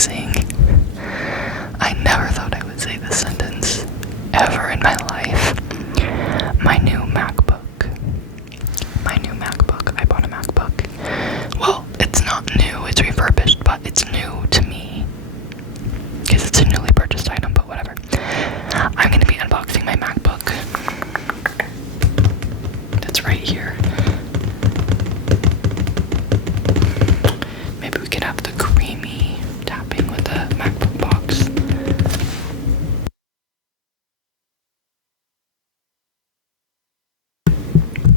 unboxing. I never thought I would say this sentence ever in my life. My new MacBook. I bought a MacBook. Well, it's not new, it's refurbished, but it's new to me. Because it's a newly purchased item, but whatever. I'm going to be unboxing my MacBook. That's right here. Maybe we could have the creamy tapping with the MacBook box.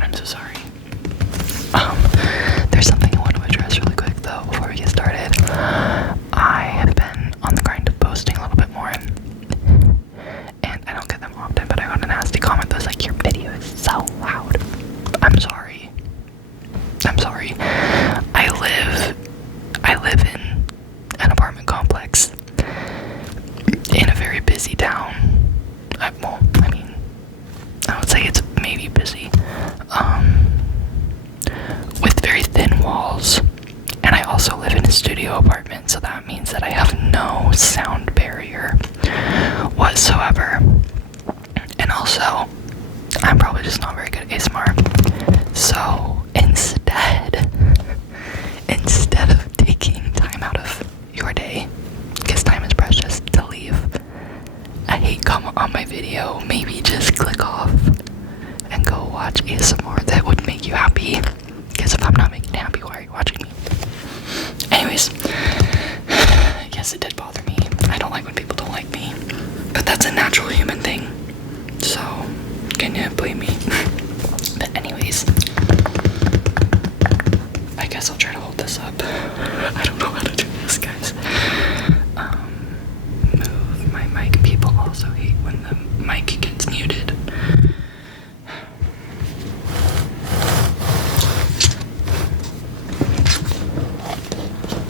I'm so sorry. There's something I want to address really quick though before we get started. I have been on the grind of posting a little bit more, and I don't get them often, but I got a nasty comment that was like, your video is so loud. I'm sorry. I live in an apartment complex in a very busy town. I would say it's maybe busy. With very thin walls. And I also live in a studio apartment, so that means that I have no sound barrier whatsoever. And also, I'm probably just not very good at ASMR. So instead of taking time out of your day, because time is precious, to leave a hate comment on my video, maybe just click off and go watch ASMR that would make you happy. Because if I'm not making you happy, why are you watching me? Anyways, yes, it did bother me. I don't like when people don't like me, but that's a natural human thing. So, can you blame me? But anyways, I guess I'll try to hold this up. I don't know how to do this, guys. Move my mic. People also hate when the mic gets muted.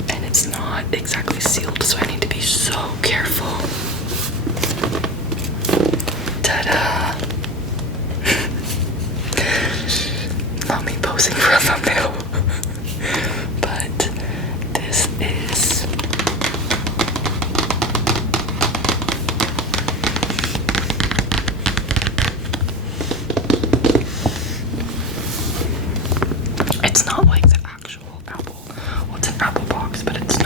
And it's not exactly sealed, so I need to be so careful. Ta-da! Not me posing for a thumbnail. But this is it's not like the actual Apple. Well, it's an Apple box, but it's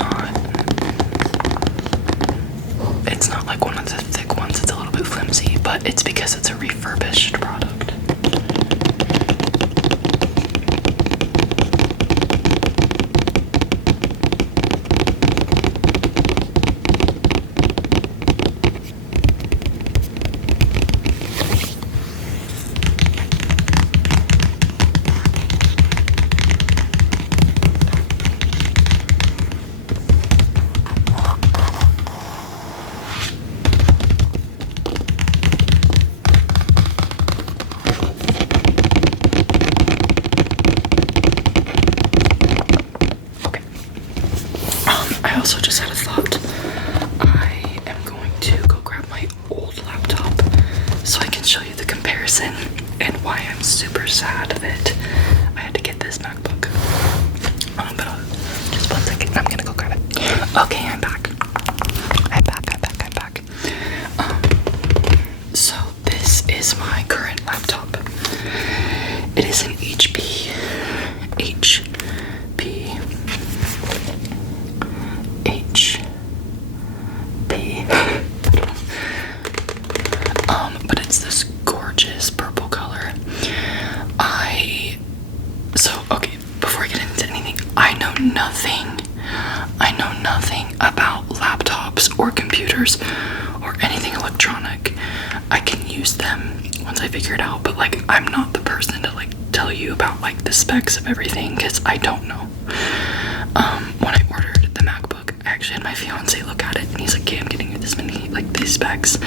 not like one of the thick ones. It's a little bit flimsy, but it's because it's a refurbished product. I also just had a thought. I am going to go grab my old laptop so I can show you the comparison and why I'm super sad that I had to get this MacBook. But just 1 second, I'm gonna go grab it. Okay, I'm back. So this is my current laptop. It is an HP. But it's this gorgeous purple color. Okay, before I get into anything, I know nothing about laptops or computers or anything electronic. I can use them once I figure it out, but like, I'm not the person to like tell you about like the specs of everything, because I don't know. When I ordered the MacBook, I actually had my fiance look at it and he's like, okay, I'm getting you this many, like these specs,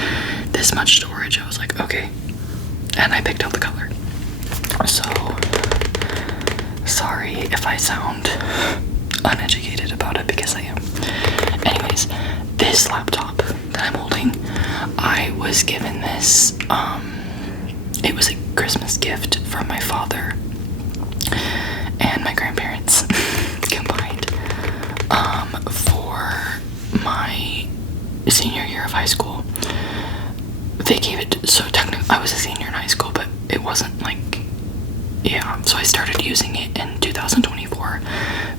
this much storage. I was like, okay. And I picked out the color. So, sorry if I sound uneducated about it, because I am. Anyways, this laptop that I'm holding, I was given this, it was a Christmas gift from my father and my grandparents combined, for my senior year of high school. They gave it, so technically I was a senior in high school, but it wasn't like, yeah, so I started using it in 2024,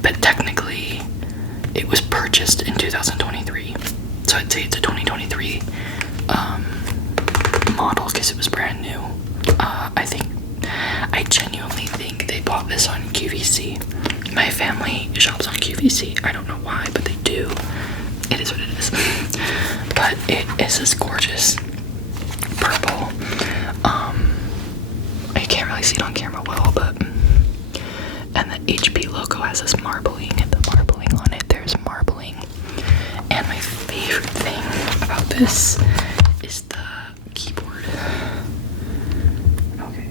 but technically it was purchased in 2023, so I'd say it's a 2023 model because it was brand new. I genuinely think they bought this on QVC. My family shops on QVC. I don't know why, but they do. It is what it is. But it is this gorgeous purple. I can't really see it on camera well, but and the HP logo has this marbling, and the marbling on it, there's marbling. And my favorite thing about this is the keyboard. Okay,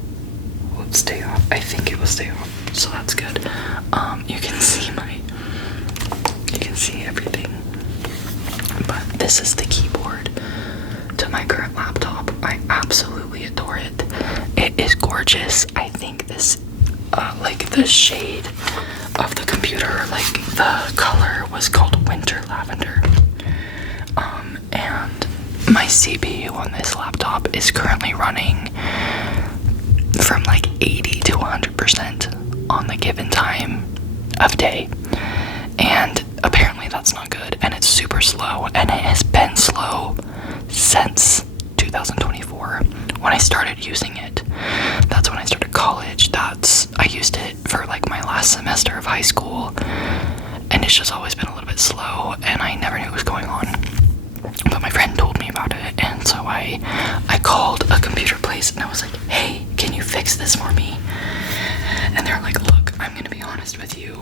will it stay off? I think it will stay off, so that's good. You can see everything. But this is the keyboard to my current laptop. I absolutely adore it. It is gorgeous. I think this, like the shade of the computer, like the color was called Winter Lavender. And my CPU on this laptop is currently running from like 80 to 100% on the given time of day. And apparently that's not good, and it's super slow, and it has been slow since 2024 when I started using it. That's when I started college. I used it for like my last semester of high school, and it's just always been a little bit slow, and I never knew what was going on. But my friend told me about it, and so I called a computer place, and I was like, hey, can you fix this for me? And they're like, look, I'm gonna be honest with you.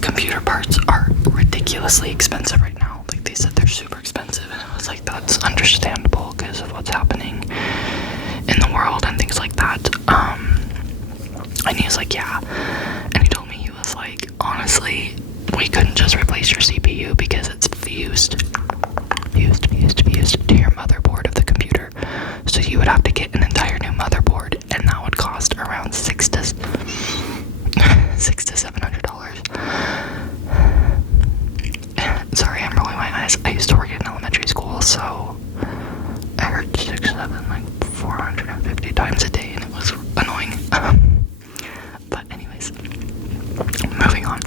Computer parts are ridiculously expensive right now. Like, they said they're super expensive, and I was like, that's understandable because of what's happening in the world and things like that. And he was like, yeah. And he told me, he was like, honestly, we couldn't just replace your CPU because it's fused to your motherboard of the computer. So you would have to get an entire new motherboard, and that would cost around $600 to $700. Sorry, I'm rolling my eyes. I used to work in elementary school, so I heard 6, 7, like 450 times a day, and it was annoying. But anyways, moving on.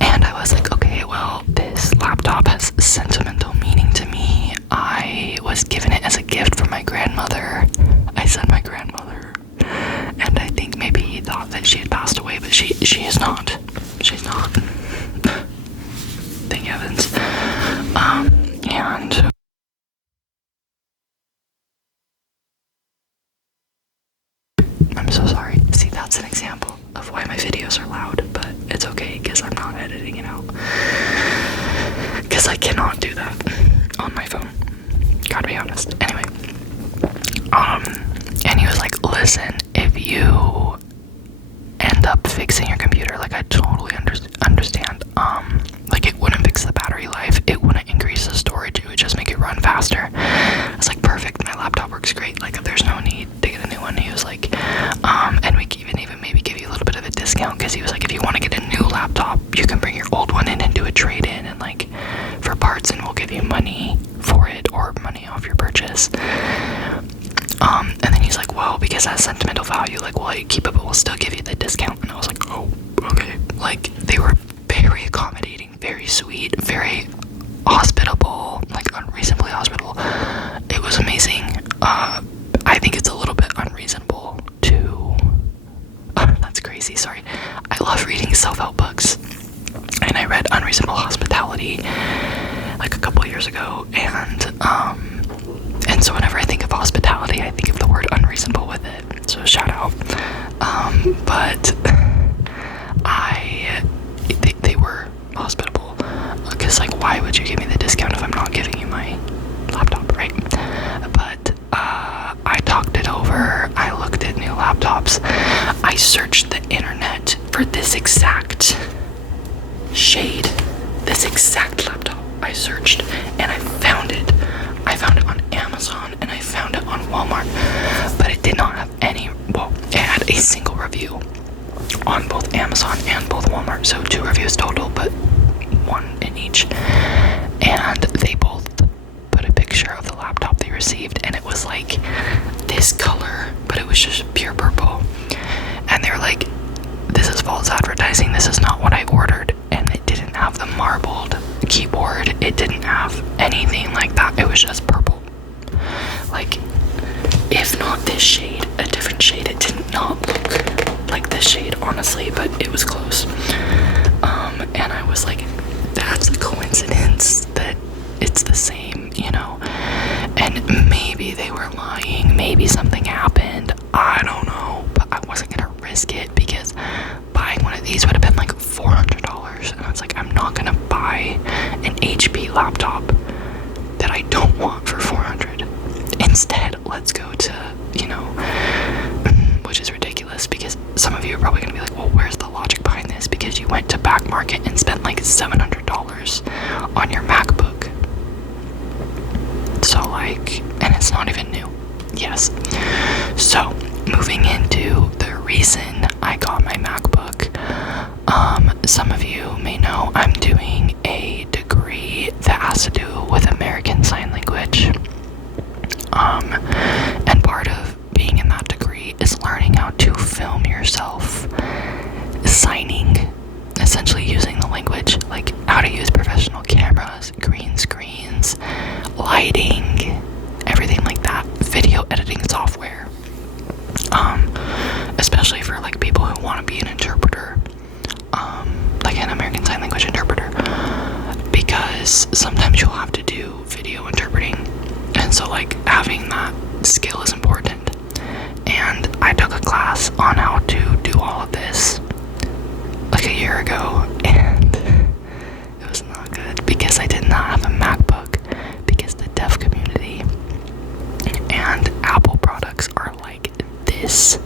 And I was like, okay, well, this laptop has sentimental meaning to me. I was given it as a gift from my grandmother. I said my grandmother. And I think maybe he thought that she had passed away, but she is not. She's not. Thank heavens. And I'm so sorry. See, that's an example of why my videos are loud, but it's okay because I'm not editing it out. Because I cannot do that on my phone. Gotta be honest. Anyway. And he was like, listen, if you end up fixing your computer, like, I totally understand. Like, it wouldn't fix the battery life, it wouldn't increase the storage, it would just make it run faster. I was like, perfect, my laptop works great, like, there's no need to get a new one. He was like, and we can even maybe give you a little bit of a discount, because he was like, if you want to get a new laptop, you can bring your old one in and do a trade-in, and like, for parts, and we'll give you money for it, or money off your purchase. And then he's like, well, because it has sentimental value, like, we'll let you keep it, but we'll still give you the discount. And I was like, oh, okay. Like, they were very accommodating, very sweet, very hospitable, like, unreasonably hospitable. It was amazing. I think it's a little bit unreasonable to, that's crazy, sorry. I love reading self-help books, and I read Unreasonable Hospitality, like, a couple years ago, and so whenever I think of hospitality, I think of the word unreasonable with it, so shout out. But they were hospitable, because, like, why would you give me the discount if I'm not giving you my laptop, right? But I talked it over, I looked at new laptops, I searched the internet for this exact shade, this exact laptop. I searched and I found it. I found it on Amazon and I found it on Walmart, but it did not have any, well, it had a single review on both Amazon and both Walmart, so 2 reviews total, but 1 in each. and they both put a picture of the laptop they received, and it was like this color, but it was just pure purple. And they're like, this is false advertising, this is not what I ordered. And it didn't have the marbled keyboard, it didn't have anything like that, it was just purple. Like, if not this shade, a different shade. It did not look like this shade, honestly, but it was close. And I was like, that's a coincidence that it's the same, you know? And maybe they were lying, maybe something happened, I don't know, but I wasn't gonna risk it because buying one of these would have been like $400, and I was like, I'm not gonna buy an HP laptop that I don't want for $400. Instead, let's go to, you know, which is ridiculous because some of you are probably gonna be like, well, where's the logic behind this? Because you went to Back Market and spent like $700 on your MacBook. So like, and it's not even new. Yes. So moving into the reason I got my MacBook, some of you may know I'm doing a degree that has to do with American Sign Language. And part of being in that degree is learning how to film yourself signing, essentially using the language, like how to use professional cameras, green screens, lighting, everything like that, video editing software, especially for like people who want to be an interpreter, like an American Sign Language interpreter, because sometimes you'll have to do video interpreting, and so like having that skill is important. And I took a class on how to do all of this like a year ago, and it was not good because I did not have a MacBook, because the deaf community and Apple products are like this,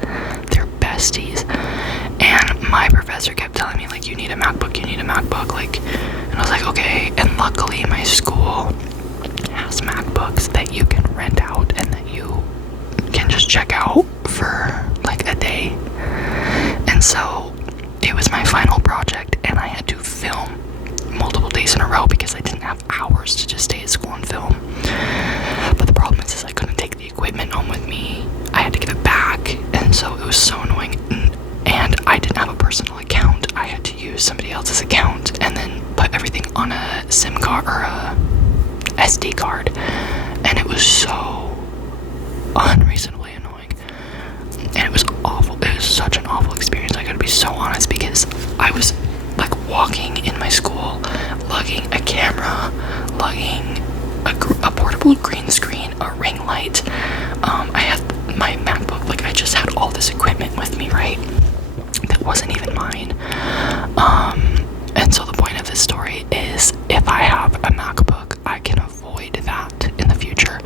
they're besties. And my professor kept telling me like, you need a MacBook, like, and I was like, okay. And luckily my school has MacBooks that you can rent out and that you can just check out for like a day. And so it was my final project, and I had to film multiple days in a row because I didn't have hours to just stay at school and film. But the problem is I couldn't take the equipment home with me. I had to give it back, and so it was so annoying. And I didn't have a personal account. I had to use somebody else's account and then put everything on a SIM card or a SD card, and it was so unreasonably annoying, and it was awful. It was such an awful experience, I gotta be so honest, because I was like walking in my school, lugging a camera, lugging a portable green screen, a ring light. I had my MacBook, like I just had all this equipment with me, right? That wasn't even mine. And so the point of this story is, if I have a MacBook, I can avoid that in the future,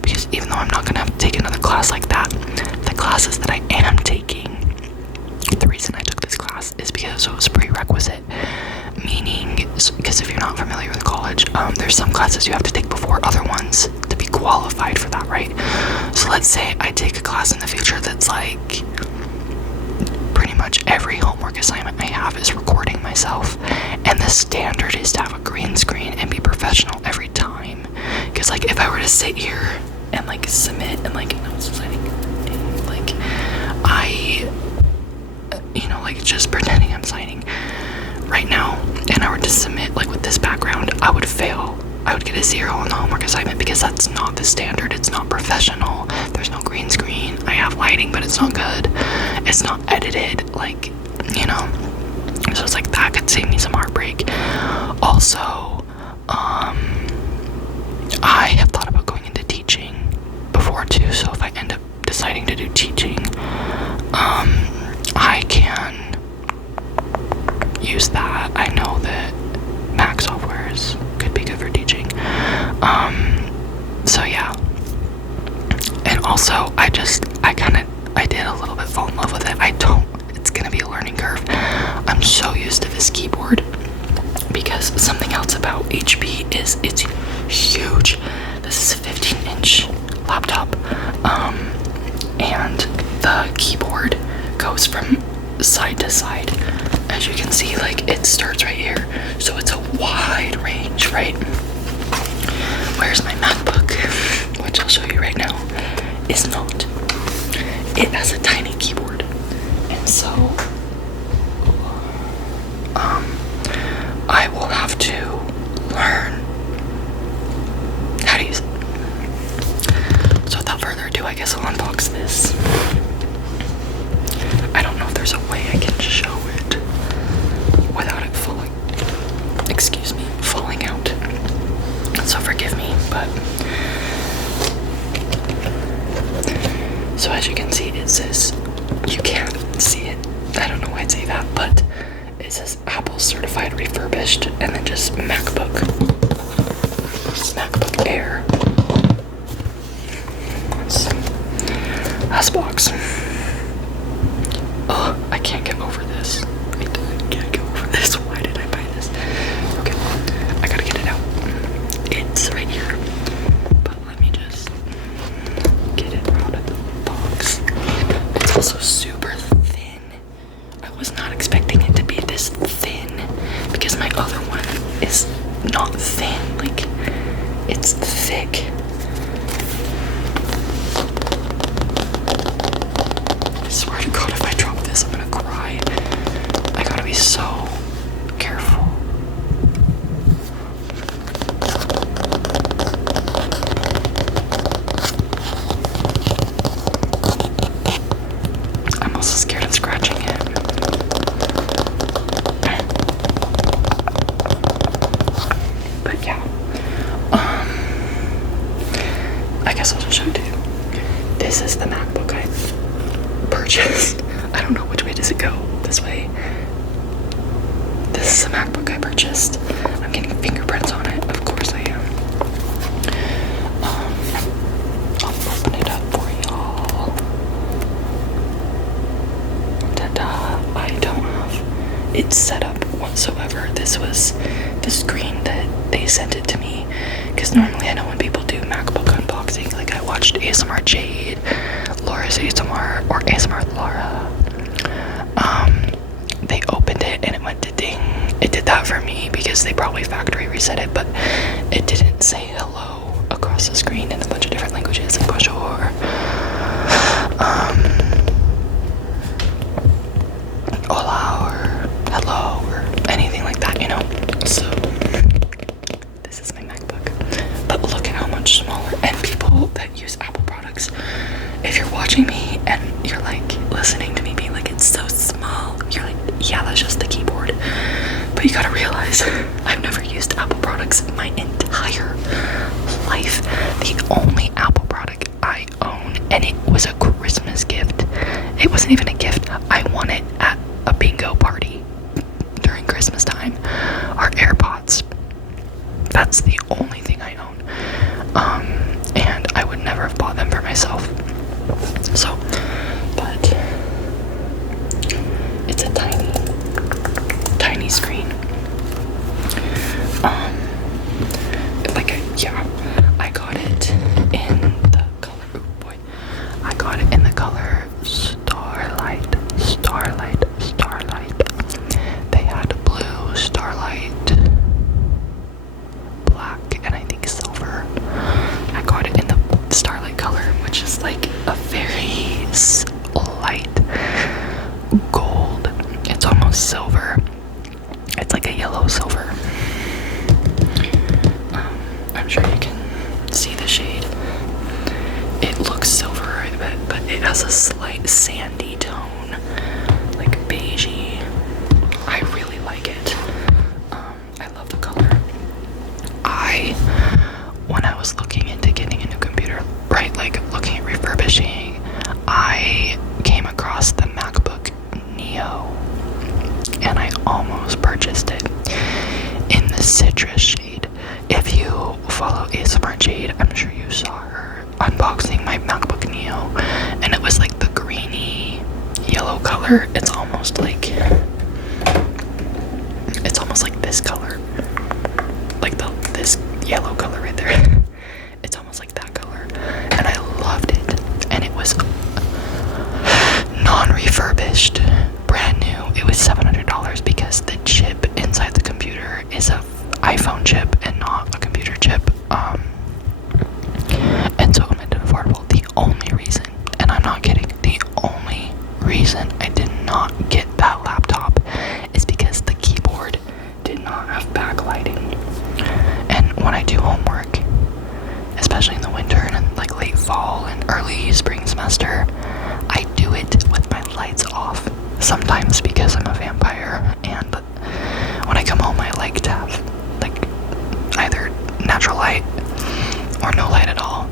because even though I'm not going to take another class like that, the classes that I am taking, the reason I took this class is because it was prerequisite, meaning, because if you're not familiar with college, there's some classes you have to take before other ones to be qualified for that, right? So let's say I take a class in the future that's like, pretty much every homework assignment I have is recording myself, and the standard is to have a green screen and be professional every time. Because like, if I were to sit here and like submit and like, no, it's like I, you know, like just pretending I'm signing right now, and I were to submit like with this background, I would fail. I would get a 0 on the homework assignment because that's not the standard. It's not professional. There's no green screen. I have lighting, but it's not good. It's not edited, like, you know. So it's like, that could save me some heartbreak. Also, I have thought about going into teaching before too. So if I end up deciding to do teaching, I can use that. I know that Mac softwares could be good for teaching. So yeah. And also, I did a little bit fall in love with it. It's gonna be a learning curve. I'm so used to this keyboard, because something else about HP is it's huge. This is a 15-inch laptop, and the keyboard goes from side to side. As you can see, like, it starts right here, so it's a wide range, right? whereas my MacBook, which I'll show you right now, is not. It has a tiny keyboard, and so I will have to learn how to use it. So without further ado, I guess I'll unbox this. I don't know if there's a way I can show it without it falling out. So forgive me, but so as you can see, it says, you can't see it, I don't know why I'd say that, but it says Apple certified refurbished, and then just MacBook Air. That's box. Oh, I can't get over this. I can't get over this. Why did I buy this? Okay, I gotta get it out. It's right here. But let me just get it out of the box. It's also super thin. I was not expecting it to be this thin because my other one is not thin. Like, it's thick. I swear to God, if I drop this, I'm gonna cry. I gotta be so careful. I'm also scared of scratching it. But yeah. I guess I'll just show it to you. This is the MacBook I purchased. I don't know which way does it go. This way. This is the MacBook I purchased. I'm getting fingerprints on it. Of course I am. I'll open it up for y'all. Ta-da. I don't have it set up whatsoever. This was the screen that they sent it to me. Because normally I know when people do MacBook unboxing, like I watched ASMR Jade, Laura's ASMR, or ASMR Laura. They opened it and it went to ding. It did that for me because they probably factory reset it, but it didn't say hello across the screen in a bunch of different languages, like bonjour, hola, or hello, or anything like that, you know? So, this is my MacBook. But look at how much smaller, and people that use Apple products, if you're watching me and you're like listening to me being like, it's so small, you're like, yeah, that's just the keyboard. But you gotta realize, I've never used Apple products in my entire life. The only Apple product I own, and it was a Christmas gift. It wasn't even a gift. I won it at a bingo party during Christmas time, are AirPods. That's the only thing I own. And I would never have bought them for myself. So, but it's a tiny screen. I got it in the color, oh boy, I got it in the color Starlight. They had blue, Starlight, black, and I think silver. I got it in the Starlight color, which is like a very light gold. It's almost silver. It's like a yellow silver. I'm sure you can see the shade. It looks silver, but it has a slight sandy tone, like beigey. I really like it. I love the color. When I was looking into getting a new computer, right, like looking at refurbishing, I came across the MacBook Neo, and I almost purchased it in the citrus shade. If you follow ASMR Jade, I'm sure you saw her unboxing my MacBook Neo, and it was like the greeny yellow color. It's almost like this color, like this yellow color right there. It's almost like that color, and I loved it. And it was non-refurbished, brand new. It was $700 because the chip inside the computer is a iPhone chip and not a computer chip. backlighting. And when I do homework, especially in the winter and in like late fall and early spring semester, I do it with my lights off. Sometimes because I'm a vampire, and when I come home I like to have like either natural light or no light at all,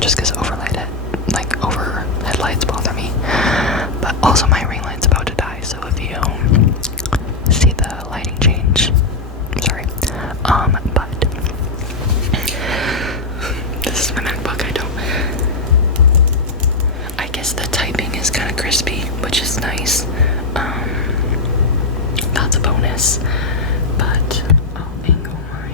just because overhead lights bother me. But also my ring light's about to die, so if you see the lighting change, sorry. But this is my MacBook. I guess the typing is kind of crispy, which is nice. That's a bonus. But I'll angle my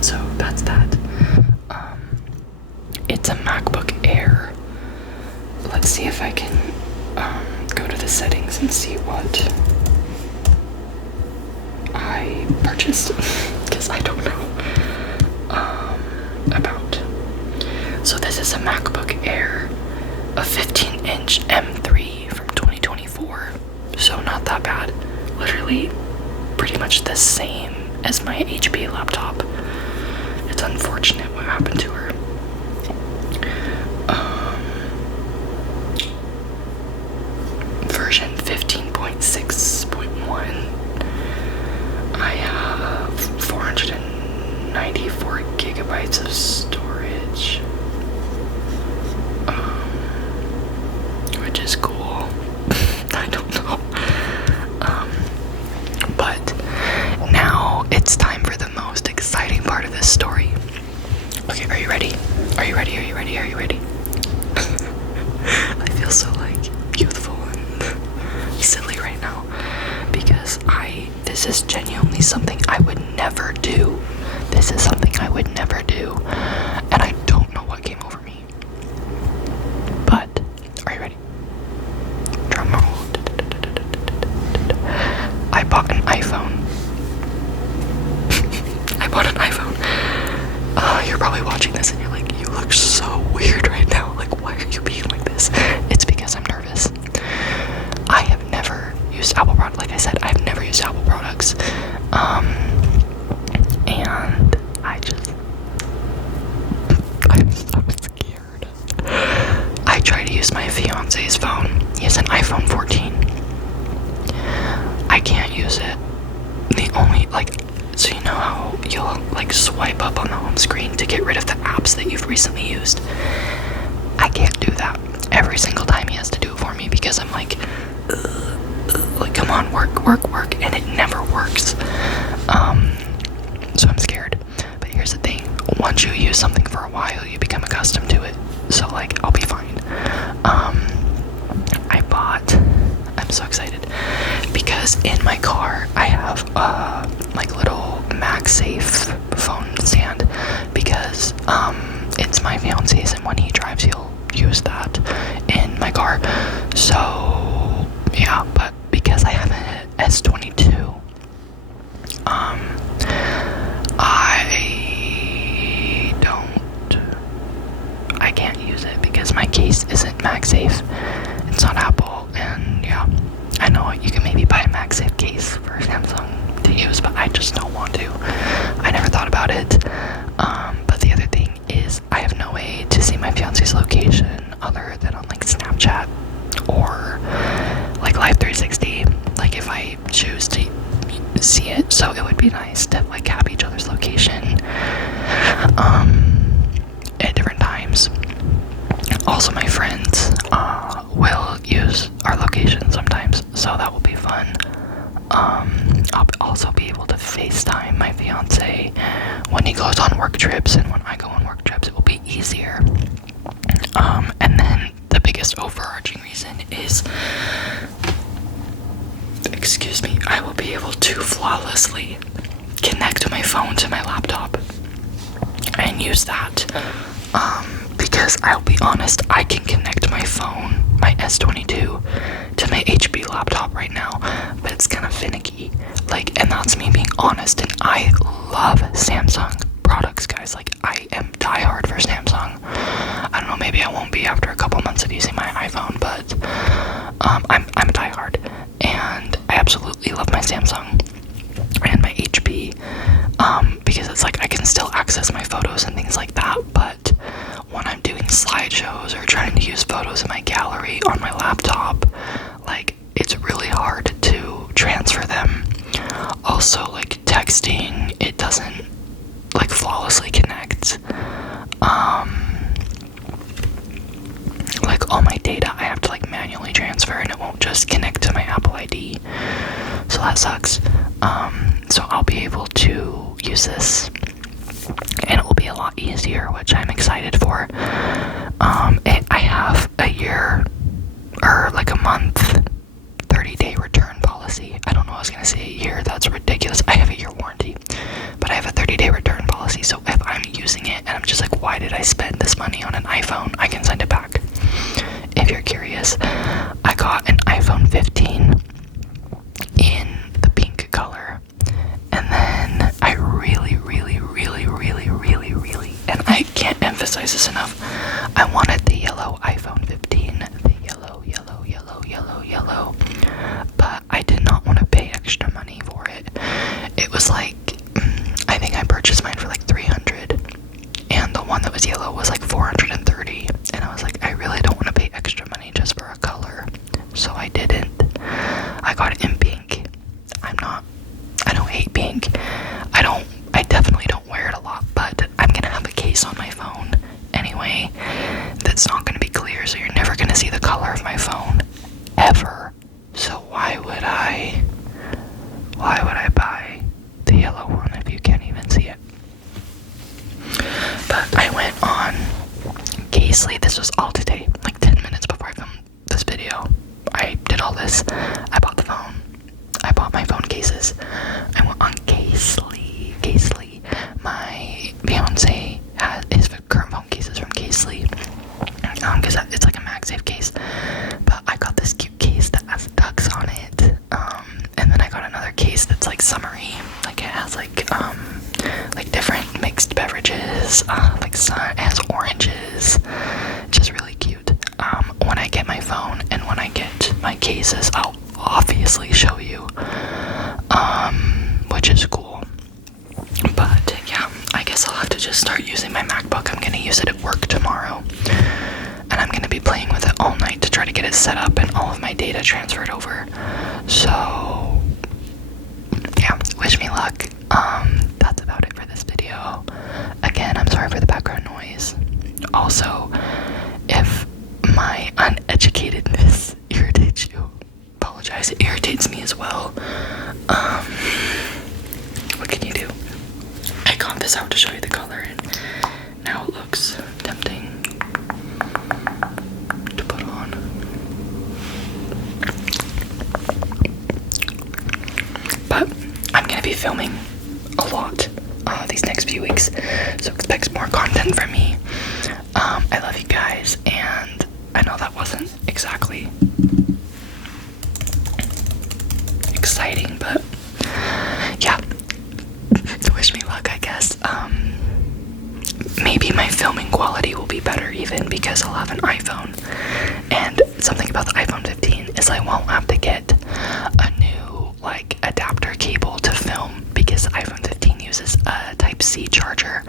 so that's that. It's a MacBook Air. Let's see if I can go to the settings and see what I purchased, because I don't know about. So this is a MacBook Air, a 15-inch M3 from 2024. So not that bad. Literally pretty much the same as my HP laptop. It's unfortunate what happened to her. Version 15.6.1. I have 494 gigabytes of storage, which is cool. I don't know. But now it's time for the most exciting part of this story. Okay, are you ready? Are you ready? Are you ready? Are you ready? I feel so like youthful and silly right now because this is genuinely something I would never do. This is something I would never do, and I don't know what came over me. But are you ready? Drum roll. I bought an iPhone. You're probably watching this and you're like, you look so weird right now. Like, why are you being like this? It's because I'm nervous. I have never used Apple products. Like I said, I've never used Apple products. And I'm so scared. I tried to use my fiance's phone. He has an iPhone 14. I can't use it. So you know how you'll like swipe up on the home screen to get rid of the apps that you've recently used? I can't do that. Every single time he has to do it for me because I'm like come on, work, and it never works. So I'm scared. But here's the thing. Once you use something for a while, you become accustomed to it. So like, I'll be fine. I'm so excited because in my car I have like little MagSafe phone stand because it's my fiance's, and when he drives he'll use that in my car. So yeah, but because I have an S22, I can't use it because my case isn't MagSafe. It's not Apple, and yeah, I know you can maybe buy a MagSafe case for Samsung to use, but I just don't want to. I never thought about it. But the other thing is I have no way to see my fiance's location other than on like Snapchat or like Live 360, like if I choose to see it. So it would be nice to like have each other's location at different times. Also, my friends will use our location sometimes, so that will be fun. I'll also be able to FaceTime my fiance when he goes on work trips, and when I go on work trips, it will be easier. And then the biggest biggest overarching reason is, excuse me, I will be able to flawlessly connect my phone to my laptop and use that. Because I'll be honest, I can connect my phone, my S22, to my HP laptop right now, but it's kind of finicky. Like, and that's me being honest. And I love Samsung products, guys. Like, I am diehard for Samsung. I don't know, maybe I won't be after a couple months of using my iPhone, but I'm diehard, and I absolutely love my Samsung and my HP, because it's like I can still access my photos and things like that. But when I'm doing slideshows or trying to use photos in my gallery on my laptop, like, it's really hard to transfer them. Also, like, texting, it doesn't like flawlessly connect. Like, all my data I have to like manually transfer, and it won't just connect to my Apple ID, so that sucks. So I'll be able to use this, and it will be a lot easier, which I'm excited for. I have a year, or like a month, 30-day return policy. I don't know, I was gonna say a year, that's ridiculous. I have a year warranty, but I have a 30-day return policy, so if I'm using it and I'm just like, why did I spend this money on an iPhone, I can send it back. If you're curious, I got an iPhone 15 in the pink color, and then I really, and I can't emphasize this enough, I wanted the yellow iPhone 15, the yellow, but I did not want to pay extra money for it. It was like, I think I purchased mine for like $300, and the one that was yellow was like $430, and I was like, I really don't want to pay extra money just for a color, so I didn't. I got it in pink. I don't hate pink. I definitely don't wear it a lot, but I'm gonna have a case on my phone anyway that's not gonna be clear, so you're never gonna see the color of my phone ever. So why would I buy the yellow one if you can't even see it? But I went on Casely. This was all today, like 10 minutes before I filmed this video. I did all this. I bought the phone. I bought my phone cases. I went on Casely. My fiance has his current phone cases from Casely, because it's like a MagSafe case. But I got this cute case that has ducks on it, and then I got another case that's like summery, like it has like different mixed beverages, like sun, it has oranges, just really cute. When I get my phone and when I get my cases, I'll obviously show you, which is cool. But yeah, I guess I'll have to just start using my MacBook. I'm gonna use it at work tomorrow, and I'm gonna be playing with it all night to try to get it set up and all of my data transferred over. So yeah, wish me luck. That's about it for this video. Again, I'm sorry for the background noise. Also, if my uneducatedness irritates you, apologize. It irritates me as well. What can you do? I got this out to show you the color, and now it looks tempting to put on. But I'm gonna be filming a lot these next few weeks, so expect more content from me. I love you guys, and I know that wasn't exactly exciting, but yeah, wish me luck, I guess. Maybe my filming quality will be better even because I'll have an iPhone, and something about the iPhone 15 is I won't have to get a new like adapter cable to film, because the iPhone 15 uses a Type-C charger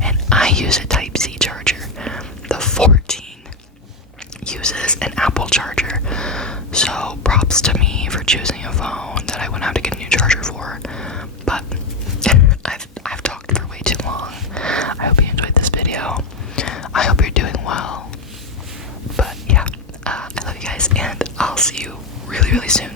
and I use a Type-C charger. The 14 uses an Apple charger, so props to me for choosing a phone that I wouldn't have to get a new charger for. But I've talked for way too long. I hope you enjoyed this video. I hope you're doing well. But yeah, I love you guys, and I'll see you really soon.